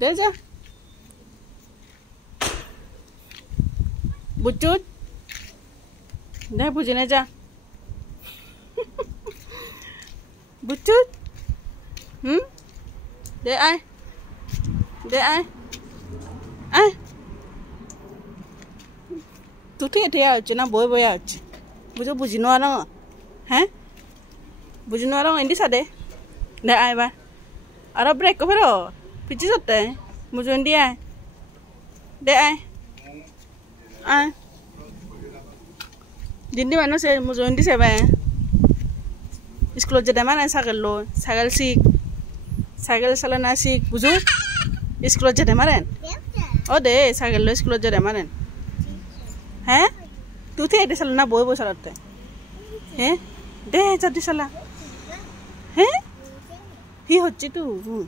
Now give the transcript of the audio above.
দে যা বুচুত দে বুঝি না যা বুচুত দে আয় আয় তুই ঠিক ঠিক হচ্ছে না বই বই হচ্ছে বুঝো বুঝি নোয়ার হ্যাঁ বুঝি নোয়ার এন্দি সাদে দে আয় বা আর ব্রেক কো ফেরো পিছি সতে মুঝো এন্দি আয় দে আয় আয় Dindi mana sih muzo indi siapa? Sekolah jadi mana sagal lo, sagal sik, sagal salah nasi, buzu. Sekolah jadi mana? Oh deh, sagal lo sekolah jadi mana? Heh? Tuh tiada ada salah na boy boy salah tuh. Heh? Deh jadi salah. Heh? Hi hocci tuh.